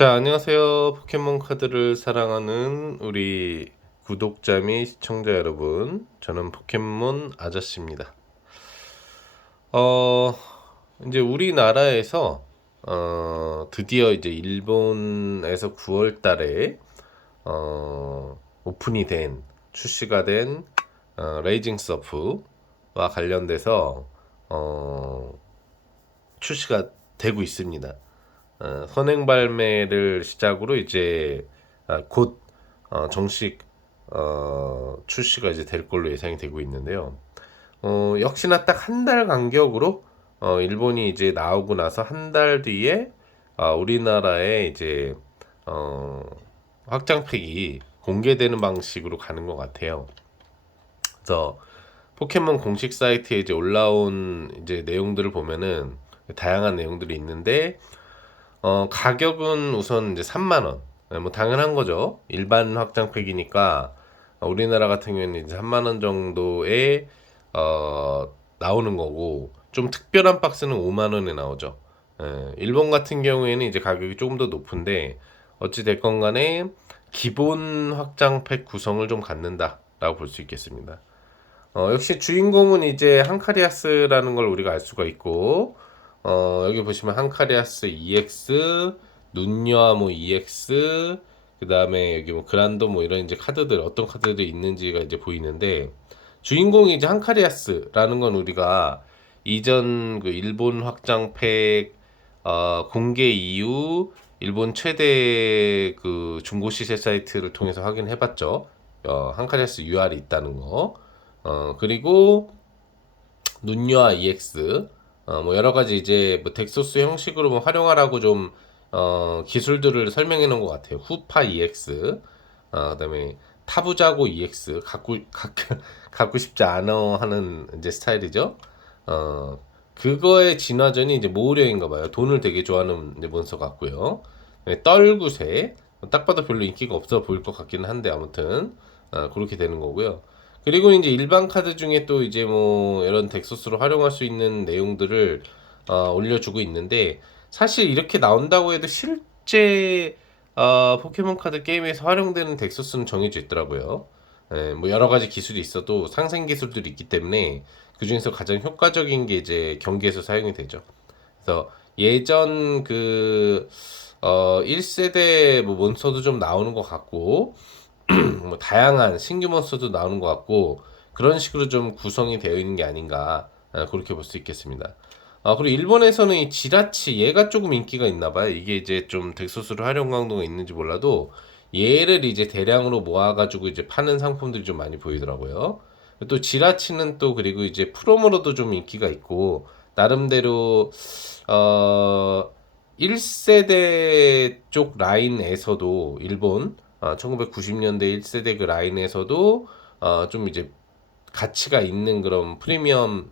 자, 안녕하세요. 포켓몬 카드를 사랑하는 우리 구독자 및 시청자 여러분. 저는 포켓몬 아저씨입니다. 어, 이제 우리나라에서 드디어 이제 일본에서 9월 달에 오픈이 된 출시가 된 레이징 서프와 관련돼서 출시가 되고 있습니다. 선행 발매를 시작으로 이제 곧 정식 출시가 이제 될 걸로 예상이 되고 있는데요. 역시나 딱 한 달 간격으로 일본이 이제 나오고 나서 한 달 뒤에 우리나라에 이제 어, 확장팩이 공개되는 방식으로 가는 것 같아요. 그래서 포켓몬 공식 사이트에 이제 올라온 이제 내용들을 보면은 다양한 내용들이 있는데 가격은 우선 이제 3만 원. 뭐 당연한 거죠. 일반 확장팩이니까 우리나라 같은 경우에는 이제 3만 원 정도에 나오는 거고 좀 특별한 박스는 5만 원에 나오죠. 일본 같은 경우에는 이제 가격이 조금 더 높은데 어찌 됐건 간에 기본 확장팩 구성을 좀 갖는다라고 볼 수 있겠습니다. 역시 주인공은 이제 한카리아스라는 걸 우리가 알 수가 있고, 여기 보시면 한카리아스 EX, 눈여아모 EX, 그 다음에 여기 뭐 그란도 뭐 이런 이제 카드들, 어떤 카드들이 있는지가 이제 보이는데, 주인공이 이제 한카리아스라는 건 우리가 이전 그 일본 확장팩, 공개 이후 일본 최대 그 중고 시세 사이트를 통해서 확인해 봤죠. 한카리아스 UR이 있다는 거. 그리고 눈여아 EX 뭐 여러 가지 이제 뭐 덱소스 형식으로 뭐 활용하라고 좀 기술들을 설명해 놓은 것 같아요. 후파 EX 그다음에 타부자고 EX 갖고 싶지 않아 하는 이제 스타일이죠. 그거의 진화전이 이제 모으려인가 봐요. 돈을 되게 좋아하는 이제 몬스터 같고요. 네, 떨구새 딱 봐도 별로 인기가 없어 보일 것 같기는 한데 아무튼 그렇게 되는 거고요. 그리고 이제 일반 카드 중에 또 이제 뭐 이런 덱소스로 활용할 수 있는 내용들을 올려주고 있는데 사실 이렇게 나온다고 해도 실제 포켓몬 카드 게임에서 활용되는 덱소스는 정해져 있더라고요. 뭐 여러 가지 기술이 있어도 상생 기술들이 있기 때문에 그 중에서 가장 효과적인 게 이제 경기에서 사용이 되죠. 그래서 예전 그 1세대 뭐 몬스터도 좀 나오는 것 같고 뭐 다양한 신규 몬스터도 나오는 것 같고 그런 식으로 좀 구성이 되어 있는 게 아닌가 그렇게 볼 수 있겠습니다. 그리고 일본에서는 이 지라치 얘가 조금 인기가 있나 봐요. 이게 이제 좀 덱소스를 활용 강도가 있는지 몰라도 얘를 이제 대량으로 모아가지고 이제 파는 상품들이 좀 많이 보이더라고요. 또 지라치는 또 그리고 이제 프로모로도 좀 인기가 있고 나름대로 어 1세대 쪽 라인에서도 일본 1990년대 1세대 그 라인에서도 좀 이제 가치가 있는 그런 프리미엄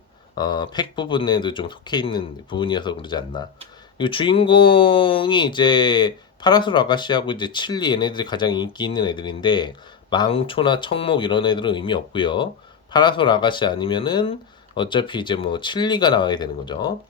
팩 부분에도 좀 속해 있는 부분이어서 그러지 않나. 이 주인공이 이제 파라솔 아가씨하고 이제 칠리 얘네들이 가장 인기 있는 애들인데 망초나 청목 이런 애들은 의미 없고요. 파라솔 아가씨 아니면은 어차피 이제 뭐 칠리가 나와야 되는 거죠.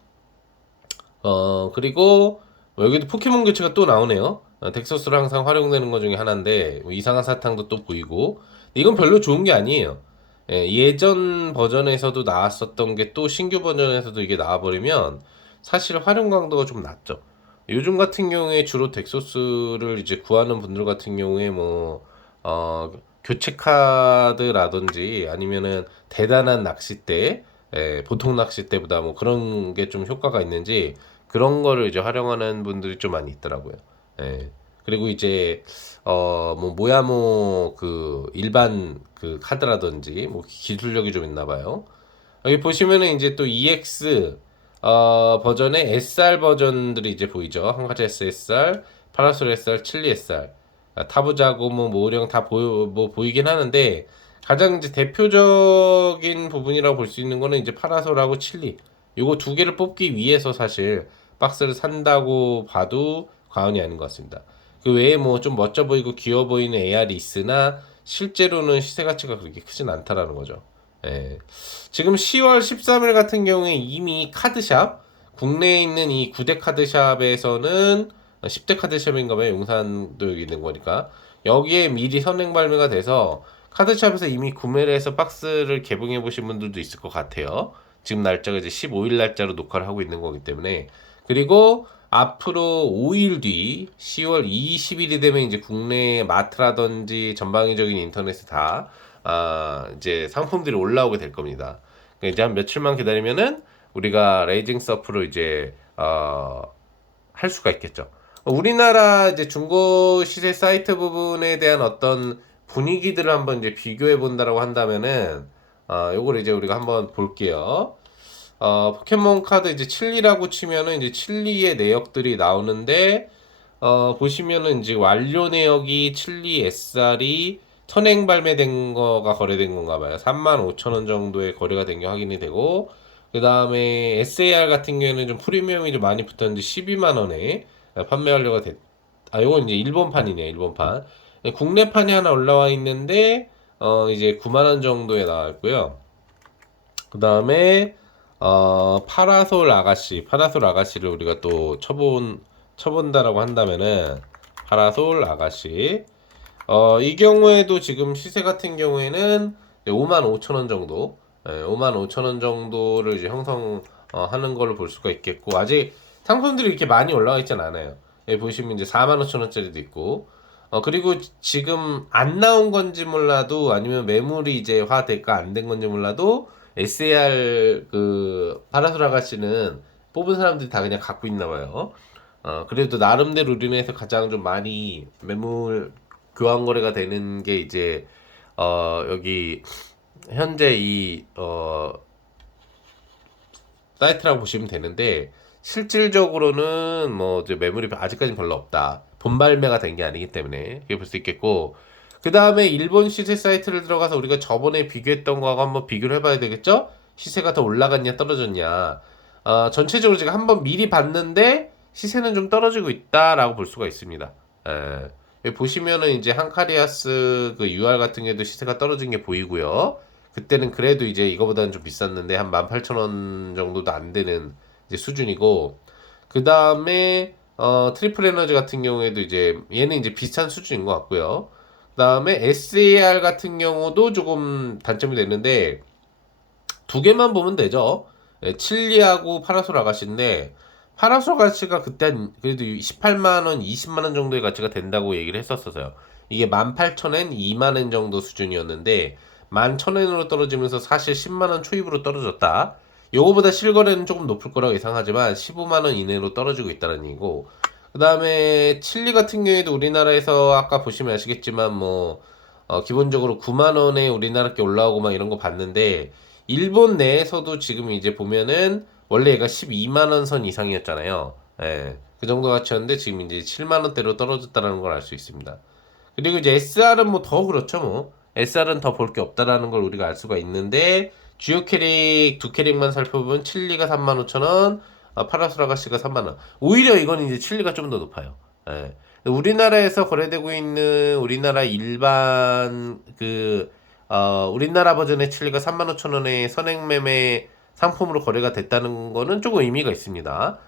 그리고 뭐 여기도 포켓몬 교체가 또 나오네요. 덱서스로 항상 활용되는 것 중에 하나인데 뭐 이상한 사탕도 또 보이고 이건 별로 좋은 게 아니에요. 예전 버전에서도 나왔었던 게 또 신규 버전에서도 이게 나와버리면 사실 활용 강도가 좀 낮죠. 요즘 같은 경우에 주로 덱소스를 이제 구하는 분들 같은 경우에 뭐 교체 카드라든지 아니면은 대단한 낚싯대, 보통 낚싯대보다 뭐 그런 게 좀 효과가 있는지 그런 거를 이제 활용하는 분들이 좀 많이 있더라고요. 예. 그리고 이제 뭐 모야모 그 일반 그 카드라든지 뭐 기술력이 좀 있나 봐요. 여기 보시면은 이제 또 EX 버전의 SR 버전들이 이제 보이죠. 한가지 SSR, 파라솔 SR, 칠리 SR, 타부자고 뭐 모령 다 뭐 보이긴 하는데 가장 이제 대표적인 부분이라고 볼 수 있는 거는 이제 파라솔하고 칠리. 요거 두 개를 뽑기 위해서 사실 박스를 산다고 봐도 과언이 아닌 것 같습니다. 그 외에 뭐 좀 멋져 보이고 귀여워 보이는 AR이 있으나 실제로는 시세 가치가 그렇게 크진 않다라는 거죠. 예. 지금 10월 13일 같은 경우에 이미 카드샵 국내에 있는 이 구대 카드샵에서는 10대 카드샵인가 봐요. 용산도 여기 있는 거니까. 여기에 미리 선행 발매가 돼서 카드샵에서 이미 구매를 해서 박스를 개봉해 보신 분들도 있을 것 같아요. 지금 날짜가 이제 15일 날짜로 녹화를 하고 있는 거기 때문에. 그리고 앞으로 5일 뒤 10월 20일이 되면 이제 국내 마트라든지 전방위적인 인터넷에 다 이제 상품들이 올라오게 될 겁니다. 그러니까 이제 한 며칠만 기다리면은 우리가 레이징 서프로 이제 할 수가 있겠죠. 우리나라 이제 중고 시세 사이트 부분에 대한 어떤 분위기들을 한번 이제 비교해 본다라고 한다면은 요걸 이제 우리가 한번 볼게요. 포켓몬 카드 이제 칠리라고 치면은 이제 칠리의 내역들이 나오는데 보시면은 이제 완료 내역이 칠리 SR이 선행 발매된 거가 거래된 건가 봐요. 35,000원 정도의 거래가 된 게 확인이 되고 그 다음에 SAR 같은 경우에는 좀 프리미엄이 좀 많이 붙었는데 12만 원에 판매하려고 됐. 요건 이제 일본판이네요. 일본판. 국내판이 하나 올라와 있는데 이제 9만 원 정도에 나와 있고요. 그 다음에 파라솔 아가씨를 우리가 또 쳐본다라고 한다면은 파라솔 아가씨 이 경우에도 지금 시세 같은 경우에는 5만 5천 원 정도 5만 5천 원 정도를 이제 형성하는 걸로 볼 수가 있겠고 아직 상품들이 이렇게 많이 올라와 있진 않아요. 여기 보시면 이제 4만 5천 원짜리도 있고 그리고 지금 안 나온 건지 몰라도 아니면 매물이 이제 화될까 안 된 건지 몰라도 SAR 그 파라솔 아가씨는 뽑은 사람들이 다 그냥 갖고 있나 봐요. 그래도 나름대로 우리나라에서 가장 좀 많이 매물 교환 거래가 되는 게 이제 여기 현재 이 사이트라고 보시면 되는데 실질적으로는 뭐 이제 매물이 아직까지는 별로 없다. 본 발매가 된 게 아니기 때문에 그게 볼 수 있겠고 그 다음에 일본 시세 사이트를 들어가서 우리가 저번에 비교했던 거하고 한번 비교를 해봐야 되겠죠? 시세가 더 올라갔냐 떨어졌냐 전체적으로 제가 한번 미리 봤는데 시세는 좀 떨어지고 있다라고 볼 수가 있습니다. 여기 보시면은 이제 한카리아스 그 UR 같은 경우도 시세가 떨어진 게 보이고요. 그때는 그래도 이제 이거보다는 좀 비쌌는데 한 18,000원 정도도 안 되는 이제 수준이고 그 다음에 트리플 에너지 같은 경우에도 이제 얘는 이제 비슷한 수준인 것 같고요. 그 다음에 SAR 같은 경우도 조금 단점이 되는데 두 개만 보면 되죠. 칠리하고 파라솔 아가씨인데 파라솔 아가씨가 그때 한 그래도 18만 원, 20만 원 정도의 가치가 된다고 얘기를 했었어요. 이게 18,000엔 2만 원 정도 수준이었는데 11,000엔으로 떨어지면서 사실 10만 원 초입으로 떨어졌다. 요거보다 실거래는 조금 높을 거라고 예상하지만 15만 원 이내로 떨어지고 있다는 얘기고 그 다음에 칠리 같은 경우에도 우리나라에서 아까 보시면 아시겠지만 뭐 기본적으로 9만 원에 우리나라 게 올라오고 막 이런 거 봤는데 일본 내에서도 지금 이제 보면은 원래 얘가 12만 원 선 이상이었잖아요. 예. 그 정도 가치였는데 지금 이제 7만 원대로 떨어졌다는 걸 알 수 있습니다. 그리고 이제 SR은 뭐 더 그렇죠 뭐. SR은 더 볼 게 없다라는 걸 우리가 알 수가 있는데 주요 캐릭 두 캐릭만 살펴보면 칠리가 35,000원, 파라솔 아가씨가 3만 원. 오히려 이건 이제 칠리가 좀 더 높아요. 예. 우리나라에서 거래되고 있는 우리나라 일반 우리나라 버전의 칠리가 35,000원에 선행매매 상품으로 거래가 됐다는 거는 조금 의미가 있습니다.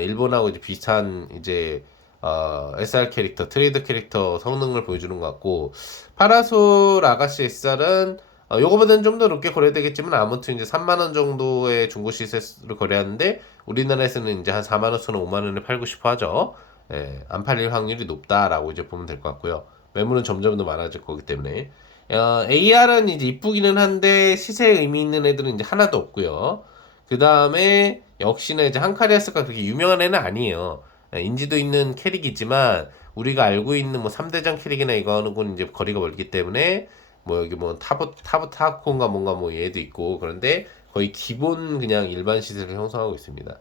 일본하고 이제 비슷한 이제 SR 캐릭터, 트레이드 캐릭터 성능을 보여주는 것 같고 파라솔 아가씨 SR은 요거보다는 좀 더 높게 거래되겠지만 아무튼 이제 3만 원 정도의 중고 시세로 거래하는데 우리나라에서는 이제 한 4만 5천 원, 5만 원에 팔고 싶어 하죠. 예, 안 팔릴 확률이 높다라고 이제 보면 될 것 같고요. 매물은 점점 더 많아질 거기 때문에 AR은 이제 이쁘기는 한데 시세에 의미 있는 애들은 이제 하나도 없고요. 그 다음에 역시나 이제 한카리아스가 그렇게 유명한 애는 아니에요. 인지도 있는 캐릭이지만 우리가 알고 있는 뭐 3대장 캐릭이나 이거는 이제 거리가 멀기 때문에 뭐 여기 뭐 타코인가 뭔가 뭐 얘도 있고 그런데 거의 기본 그냥 일반 시세를 형성하고 있습니다.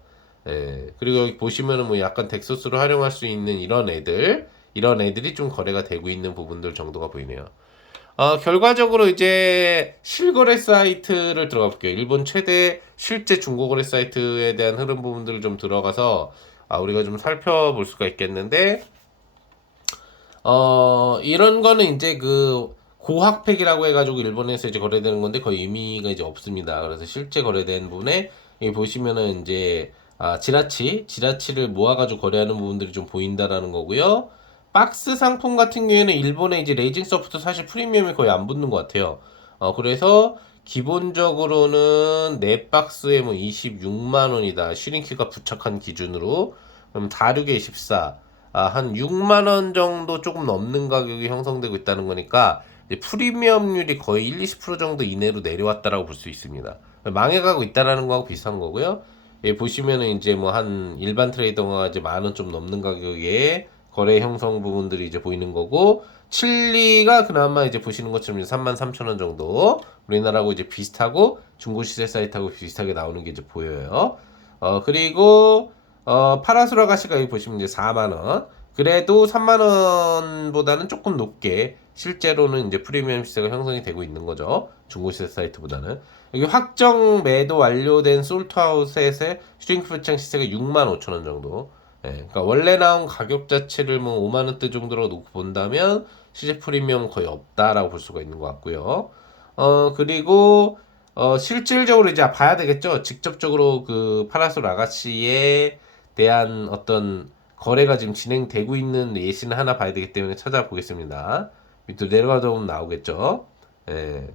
그리고 여기 보시면은 뭐 약간 덱소스로 활용할 수 있는 이런 애들이 좀 거래가 되고 있는 부분들 정도가 보이네요. 결과적으로 이제 실거래 사이트를 들어가 볼게요. 일본 최대 실제 중고거래 사이트에 대한 흐름 부분들을 좀 들어가서 우리가 좀 살펴볼 수가 있겠는데 이런 거는 이제 그 고학팩이라고 해가지고 일본에서 이제 거래되는 건데 거의 의미가 이제 없습니다. 그래서 실제 거래된 분에 여기 보시면은 이제 지라치를 모아가지고 거래하는 부분들이 좀 보인다라는 거고요. 박스 상품 같은 경우에는 일본의 이제 레이징 소프트 사실 프리미엄이 거의 안 붙는 것 같아요. 그래서 기본적으로는 네 박스에 뭐 26만 원이다. 슈링크가 부착한 기준으로. 그럼 4, 6에 14. 한 6만 원 정도 조금 넘는 가격이 형성되고 있다는 거니까 이제 프리미엄률이 거의 1, 20% 정도 이내로 내려왔다라고 볼 수 있습니다. 망해가고 있다라는 거하고 비슷한 거고요. 예, 보시면은 이제 뭐 한 일반 트레이더가 이제 만 원 좀 넘는 가격에 거래 형성 부분들이 이제 보이는 거고, 칠리가 그나마 이제 보시는 것처럼 33,000원 정도 우리나라하고 이제 비슷하고 중고 시세 사이트하고 비슷하게 나오는 게 이제 보여요. 그리고 파라솔 아가씨가 여기 보시면 이제 4만 원. 그래도 3만 원보다는 조금 높게 실제로는 이제 프리미엄 시세가 형성이 되고 있는 거죠. 중고 시세 사이트보다는. 여기 확정 매도 완료된 솔트아웃의 슈링크 부착 시세가 6만 5천 원 정도. 예, 그러니까 원래 나온 가격 자체를 뭐 5만 원대 정도로 놓고 본다면 시세 프리미엄 거의 없다라고 볼 수가 있는 것 같고요. 그리고 실질적으로 이제 봐야 되겠죠. 직접적으로 그 파라솔 아가씨에 대한 어떤 거래가 지금 진행되고 있는 예시는 하나 봐야 되기 때문에 찾아보겠습니다. 밑으로 내려가다 보면 나오겠죠. 예.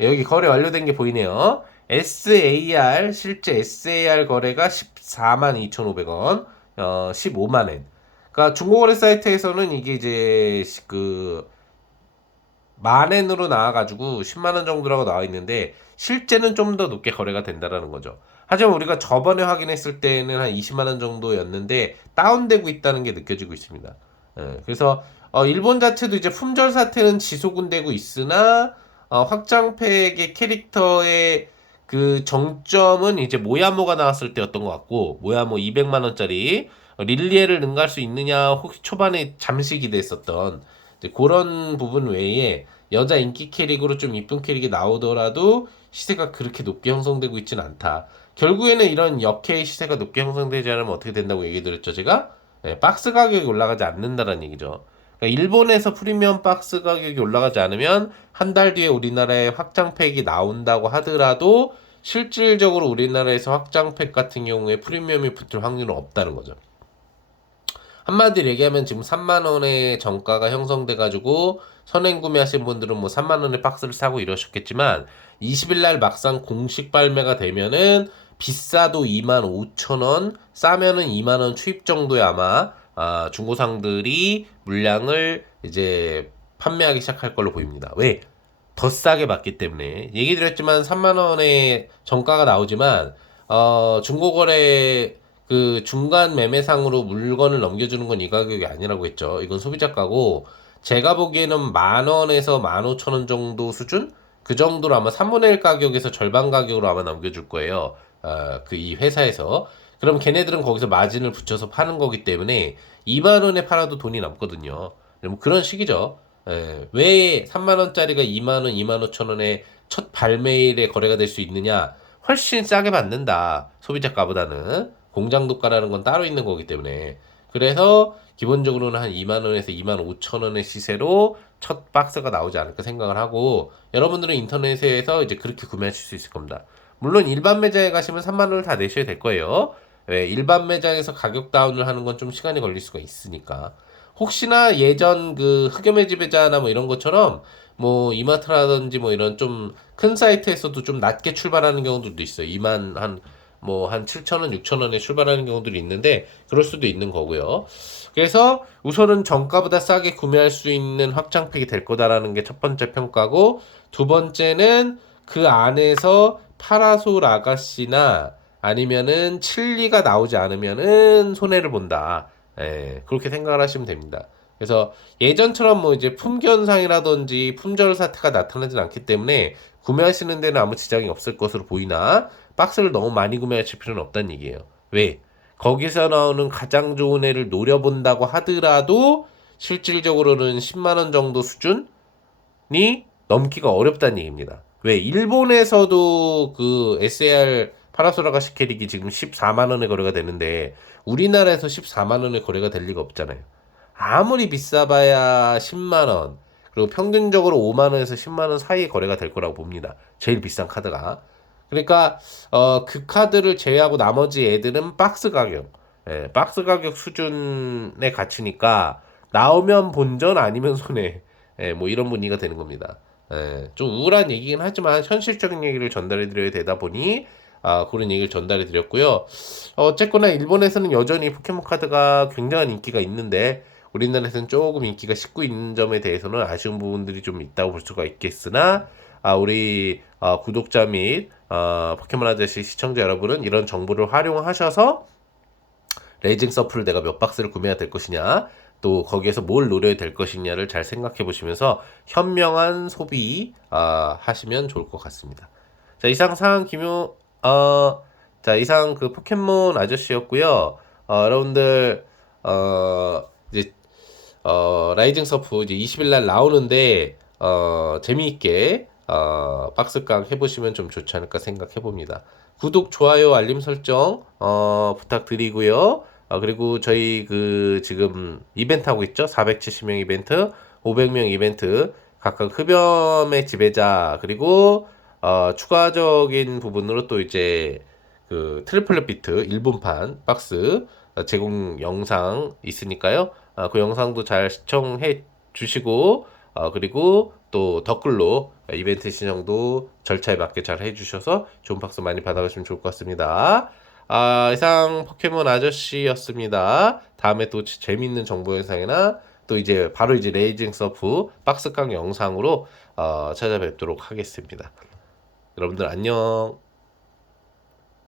여기 거래 완료된 게 보이네요. SAR 실제 SAR 거래가 14만 2,500원, 15만 엔. 그러니까 중고거래 사이트에서는 이게 이제 그 만엔으로 나와가지고 10만 원 정도라고 나와 있는데 실제는 좀 더 높게 거래가 된다라는 거죠. 하지만 우리가 저번에 확인했을 때는 한 20만 원 정도였는데 다운되고 있다는 게 느껴지고 있습니다. 그래서 일본 자체도 이제 품절 사태는 지속은 되고 있으나 확장팩의 캐릭터의 그 정점은 이제 모야모가 나왔을 때였던 것 같고, 모야모 200만 원짜리 릴리에를 능가할 수 있느냐 혹시 초반에 잠시 기대했었던 그런 부분 외에 여자 인기 캐릭으로 좀 이쁜 캐릭이 나오더라도 시세가 그렇게 높게 형성되고 있지는 않다. 결국에는 이런 역해의 시세가 높게 형성되지 않으면 어떻게 된다고 얘기 드렸죠, 제가? 박스 가격이 올라가지 않는다는 얘기죠. 그러니까 일본에서 프리미엄 박스 가격이 올라가지 않으면 한 달 뒤에 우리나라에 확장팩이 나온다고 하더라도 실질적으로 우리나라에서 확장팩 같은 경우에 프리미엄이 붙을 확률은 없다는 거죠. 한마디로 얘기하면 지금 3만 원의 정가가 형성돼 가지고 선행 구매하신 분들은 뭐 3만 원의 박스를 사고 이러셨겠지만 20일 날 막상 공식 발매가 되면은 비싸도 2만 5천 원, 싸면은 2만 원 추입 정도에 아마 중고상들이 물량을 이제 판매하기 시작할 걸로 보입니다. 왜? 더 싸게 받기 때문에. 얘기 드렸지만 3만 원의 정가가 나오지만 중고거래 그 중간 매매상으로 물건을 넘겨주는 건 이 가격이 아니라고 했죠. 이건 소비자가고 제가 보기에는 만 원에서 15,000원 정도 수준? 그 정도로 아마 3분의 1 가격에서 절반 가격으로 아마 넘겨줄 거예요. 그 이 회사에서. 그럼 걔네들은 거기서 마진을 붙여서 파는 거기 때문에 2만 원에 팔아도 돈이 남거든요. 뭐 그런 식이죠. 왜 3만 원짜리가 2만 원, 2만 5천 원에 첫 발매일에 거래가 될 수 있느냐? 훨씬 싸게 받는다. 소비자가보다는. 공장도가라는 건 따로 있는 거기 때문에. 그래서 기본적으로는 한 2만 원에서 2만 5천 원의 시세로 첫 박스가 나오지 않을까 생각을 하고, 여러분들은 인터넷에서 이제 그렇게 구매하실 수 있을 겁니다. 물론 일반 매장에 가시면 3만 원을 다 내셔야 될 거예요. 왜? 일반 매장에서 가격 다운을 하는 건 좀 시간이 걸릴 수가 있으니까. 혹시나 예전 그 흑염의 지배자나 뭐 이런 것처럼 뭐 이마트라든지 뭐 이런 좀 큰 사이트에서도 좀 낮게 출발하는 경우들도 있어요. 2만 한 7,000원, 6,000원에 출발하는 경우들이 있는데 그럴 수도 있는 거고요. 그래서 우선은 정가보다 싸게 구매할 수 있는 확장팩이 될 거다라는 게 첫 번째 평가고, 두 번째는 그 안에서 파라솔 아가씨나 아니면은 칠리가 나오지 않으면은 손해를 본다. 그렇게 생각을 하시면 됩니다. 그래서 예전처럼 뭐 이제 품견상이라든지 품절 사태가 나타나진 않기 때문에 구매하시는 데는 아무 지장이 없을 것으로 보이나 박스를 너무 많이 구매하실 필요는 없다는 얘기예요. 왜? 거기서 나오는 가장 좋은 애를 노려본다고 하더라도 실질적으로는 10만 원 정도 수준이 넘기가 어렵다는 얘기입니다. 왜? 일본에서도 그 SAR 파라솔아가 시캐릭이 지금 14만 원에 거래가 되는데 우리나라에서 14만 원에 거래가 될 리가 없잖아요. 아무리 비싸봐야 10만 원, 그리고 평균적으로 5만 원에서 10만 원 사이에 거래가 될 거라고 봅니다. 제일 비싼 카드가. 그러니까 그 카드를 제외하고 나머지 애들은 박스 가격, 박스 가격 수준의 가치니까 나오면 본전 아니면 손해, 뭐 이런 분위기가 되는 겁니다. 좀 우울한 얘기긴 하지만 현실적인 얘기를 전달해 드려야 되다 보니 그런 얘기를 전달해 드렸고요. 어쨌거나 일본에서는 여전히 포켓몬 카드가 굉장한 인기가 있는데 우리나라에서는 조금 인기가 식고 있는 점에 대해서는 아쉬운 부분들이 좀 있다고 볼 수가 있겠으나 우리 구독자 및 포켓몬 아저씨 시청자 여러분은 이런 정보를 활용하셔서 레이징 서플을 내가 몇 박스를 구매해야 될 것이냐, 또 거기에서 뭘 노려야 될 것이냐를 잘 생각해 보시면서 현명한 소비 하시면 좋을 것 같습니다. 자, 이상 상황 김효 이상 그 포켓몬 아저씨였고요. 여러분들 이제 라이징 서프 이제 20일 날 나오는데 재미있게 박스깡 해보시면 좀 좋지 않을까 생각해 봅니다. 구독, 좋아요, 알림 설정 부탁드리고요. 그리고 저희 그 지금 이벤트 하고 있죠. 470명 이벤트, 500명 이벤트, 각각 흡연의 지배자, 그리고 추가적인 부분으로 또 이제 그 트리플렛 비트 일본판 박스 제공 영상 있으니까요. 그 영상도 잘 시청해 주시고 그리고 또 댓글로 이벤트 신청도 절차에 맞게 잘 해주셔서 좋은 박스 많이 받아가시면 좋을 것 같습니다. 이상 포켓몬 아저씨였습니다. 다음에 또 재밌는 정보 영상이나 또 이제 바로 이제 레이징 서프 박스깡 영상으로 찾아뵙도록 하겠습니다. 여러분들 안녕.